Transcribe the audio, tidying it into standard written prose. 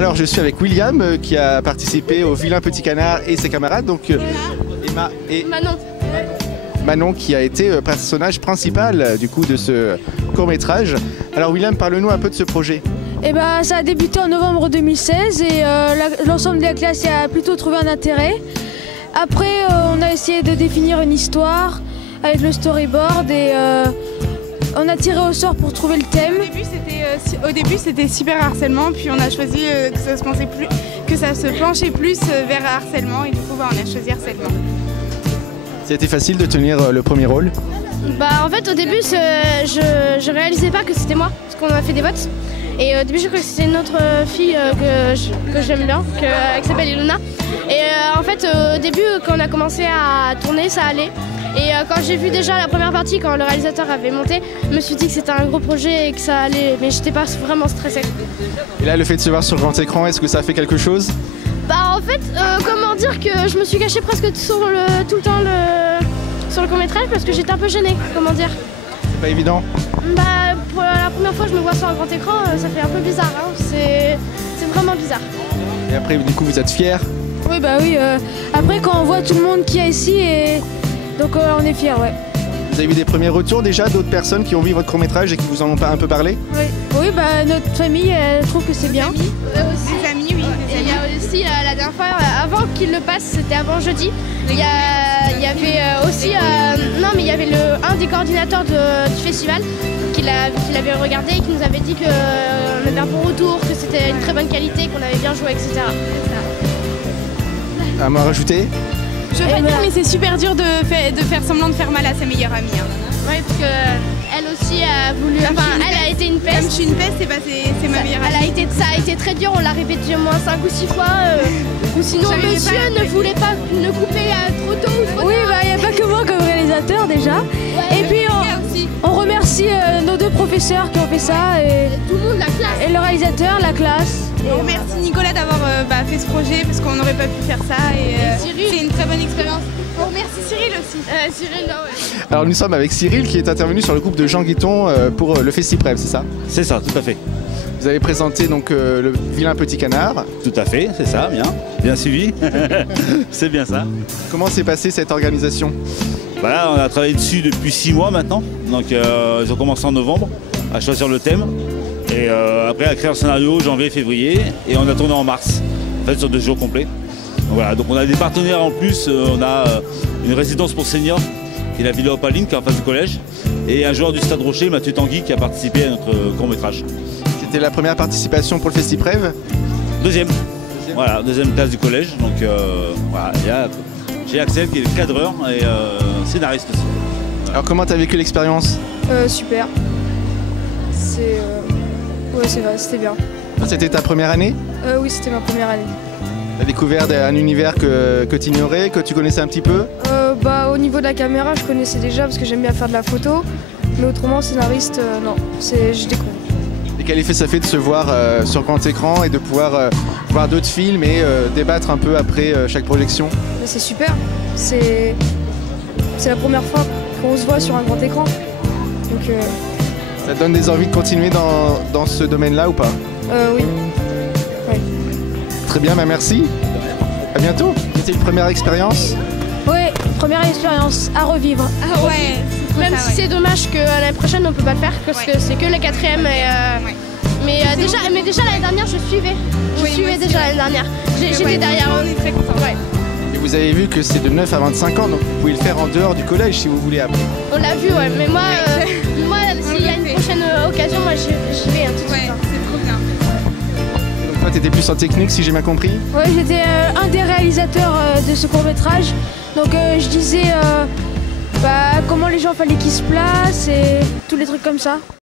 Alors je suis avec William qui a participé au Vilain Petit Canard et ses camarades, donc Emma et Manon qui a été personnage principal du coup de ce court-métrage. Alors William, parle-nous un peu de ce projet. Eh ben, ça a débuté en novembre 2016 et l'ensemble de la classe a plutôt trouvé un intérêt. Après, on a essayé de définir une histoire avec le storyboard et on a tiré au sort pour trouver le thème. Au début, c'était cyberharcèlement, puis on a choisi que ça se penchait plus vers harcèlement et du coup, on a choisi harcèlement. C'était facile de tenir le premier rôle? Bah en fait au début je réalisais pas que c'était moi parce qu'on a fait des votes et au début je croyais que c'était une autre fille que j'aime bien qui s'appelle Ilona et en fait au début quand on a commencé à tourner ça allait et quand j'ai vu déjà la première partie quand le réalisateur avait monté je me suis dit que c'était un gros projet et que ça allait mais j'étais pas vraiment stressée. Et là le fait de se voir sur grand écran, est-ce que ça fait quelque chose? Bah en fait comment dire que je me suis cachée presque tout le temps sur le court-métrage parce que j'étais un peu gênée, comment dire. C'est pas évident? Bah pour la première fois je me vois sur un grand écran, ça fait un peu bizarre, hein. C'est vraiment bizarre. Et après du coup vous êtes fiers? Oui bah oui, après quand on voit tout le monde qu'il y a ici, et donc on est fiers, ouais. Vous avez eu des premiers retours déjà d'autres personnes qui ont vu votre court-métrage et qui vous en ont pas un peu parlé? Oui bah notre famille elle trouve que c'est bien. Des amis, oui. Et il y a aussi la dernière fois, avant qu'il le passe, c'était avant jeudi, il y avait aussi, il y avait un des coordinateurs du festival qui l'avait regardé et qui nous avait dit qu'on avait un bon retour, que c'était une très bonne qualité, qu'on avait bien joué, etc. À m'en rajouter? Je veux pas dire, mais c'est super dur de faire semblant de faire mal à sa meilleure amie. Hein. Oui, parce qu'elle aussi a voulu. Elle a été une peste. Comme je suis une peste, c'est ma meilleure amie. Ça a été très dur, on l'a répété au moins 5 ou 6 fois. Ou sinon, monsieur ne voulait pas ne couper trop tôt ou trop tard. Oui, bah il n'y a pas que moi comme réalisateur déjà. Ouais, et puis on remercie nos deux professeurs qui ont fait ça. Et tout le monde, la classe. Et le réalisateur, la classe. On remercie Nicolas d'avoir fait ce projet parce qu'on n'aurait pas pu faire ça et c'est une très bonne expérience. On remercie Cyril aussi. Cyril, ouais. Alors nous sommes avec Cyril qui est intervenu sur le groupe de Jean Guiton pour le Festiprem, c'est ça? C'est ça, tout à fait. Vous avez présenté donc le Vilain Petit Canard. Tout à fait, c'est ça, bien suivi. C'est bien ça. Comment s'est passée cette organisation? Voilà, on a travaillé dessus depuis 6 mois maintenant. Donc ils ont commencé en novembre à choisir le thème. Et après à créer un scénario janvier-février. Et on a tourné en mars, en fait sur 2 jours complets. Donc, voilà, donc on a des partenaires en plus. On a une résidence pour seniors, qui est la Villa Opaline, qui est en face du collège. Et un joueur du Stade Rocher, Mathieu Tanguy, qui a participé à notre court-métrage. C'était la première participation pour le Festiprem? Deuxième. Voilà, deuxième classe du collège. Donc voilà, j'ai Axel qui est le cadreur et scénariste aussi. Voilà. Alors comment tu as vécu l'expérience? Super. Ouais, c'est vrai, c'était bien. C'était ta première année? Oui, c'était ma première année. Tu as découvert un univers que tu ignorais, que tu connaissais un petit peu? Au niveau de la caméra, je connaissais déjà parce que j'aime bien faire de la photo. Mais autrement, scénariste, non, je découvre. Et quel effet ça fait de se voir sur grand écran et de pouvoir voir d'autres films et débattre un peu après chaque projection? C'est super. C'est la première fois qu'on se voit sur un grand écran. Donc, ça te donne des envies de continuer dans ce domaine-là ou pas? Oui. Très bien, merci. À bientôt. C'était une première expérience? Oui, première expérience à revivre. Ah ouais. Même si c'est dommage que l'année prochaine on peut pas le faire parce que c'est que les 4e mais déjà l'année dernière je suivais. Je suivais déjà l'année dernière. J'étais derrière eux. On est très contents. Ouais. Et vous avez vu que c'est de 9 à 25 ans, donc vous pouvez le faire en dehors du collège si vous voulez après. On l'a vu, ouais, mais moi s'il y a une prochaine occasion, moi j'y vais tout de suite. C'est trop bien. Donc toi t'étais plus en technique si j'ai bien compris? Oui, j'étais un des réalisateurs de ce court-métrage. Donc je disais comment les gens fallait qu'ils se placent et tous les trucs comme ça.